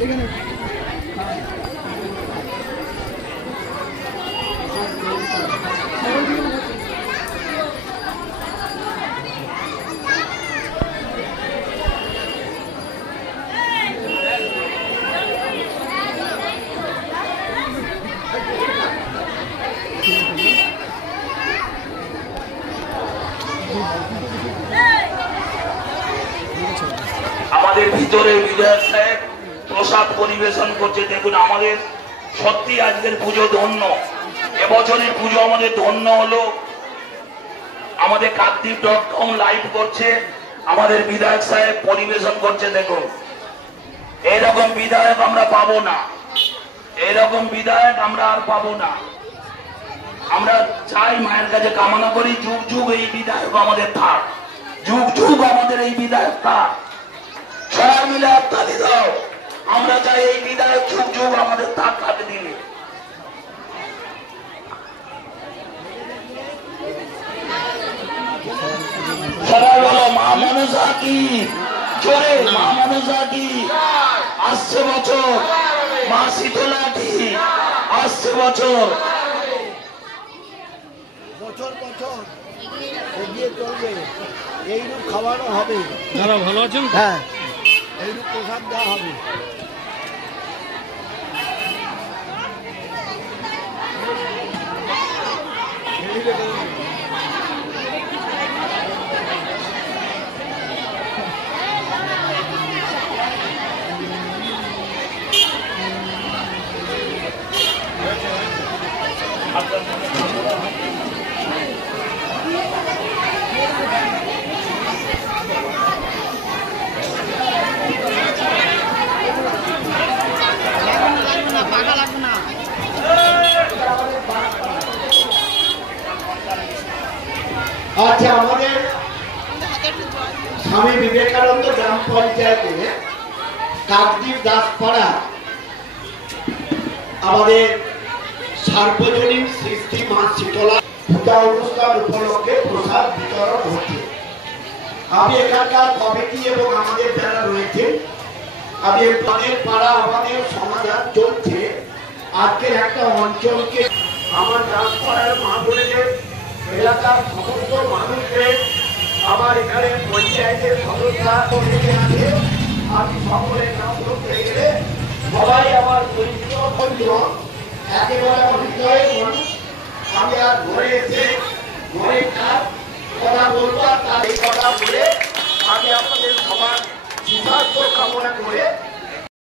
আমাদের ভিতরে বিধায়ক সাহেব প্রসাদ পরিবেশন করছে। দেখুন আমাদের সত্যি আজকের পুজো ধন্য, এবছরের পুজো আমাদের ধন্য হলো। আমাদের কাকদ্বীপ.com লাইভ করছে, আমাদের বিধায়ক সাহেব পরিবেশন করছে। দেখুন এরকম বিধায়ক আমরা পাবো না, এরকম বিধায়ক আমরা আর পাবো না। আমরা চাই, মায়ের কাছে কামনা করি যুগ যুগ এই বিধায়ক আমাদের থাক, যুগ যুগ আমাদের এই বিধায়ক থাক। সবাই মিলে হাততালি দাও। আমরা চাই এই বিধায়ক যুগ যুগ আমাদের থাক, হাতে দিলে। সবাই বলো মা মনসা কি, জোরে মা মনসা কি। আসছে বছর মা শীতলা কি, আসছে বছর বছর বছর এগিয়ে চলবে। এইরূপ খাওয়ানো হবে। যারা ভালো আছেন, হ্যাঁ, এইরূপ প্রসাদ দেওয়া হবে। আচ্ছা, আমাদের স্বামী বিবেকানন্দ গ্রাম পঞ্চায়েতে কাকদ্বীপ দাসপাড়া আমাদের সার্বজনীন সৃষ্টি মা শীতলা পূজা অনুষ্ঠান উপলক্ষে প্রসাদ বিতরণ হচ্ছে। আমি এখানকার কমিটি এবং আমাদের যারা রয়েছে, আমি তাদের পাড়া আমাদের সমাধান চলছে। আজকের একটা অঞ্চলকে আমার দাসপাড়ার মা বোনেদের, এলাকার সমস্ত মানুষদের, আমার এখানে পঞ্চায়েতের সদস্যরা আছে, আমি সকলের নাম বলতে গেলে সবাই আমার পরিচিত বন্ধুরা, একেবারে আমার হৃদয়ের মানুষ। আমি আর ঘরে এসে ঘরে কথা বলবো, আর তার এই কথা বলে আমি আপনাদের সবার সুস্বাস্থ্য কামনা করে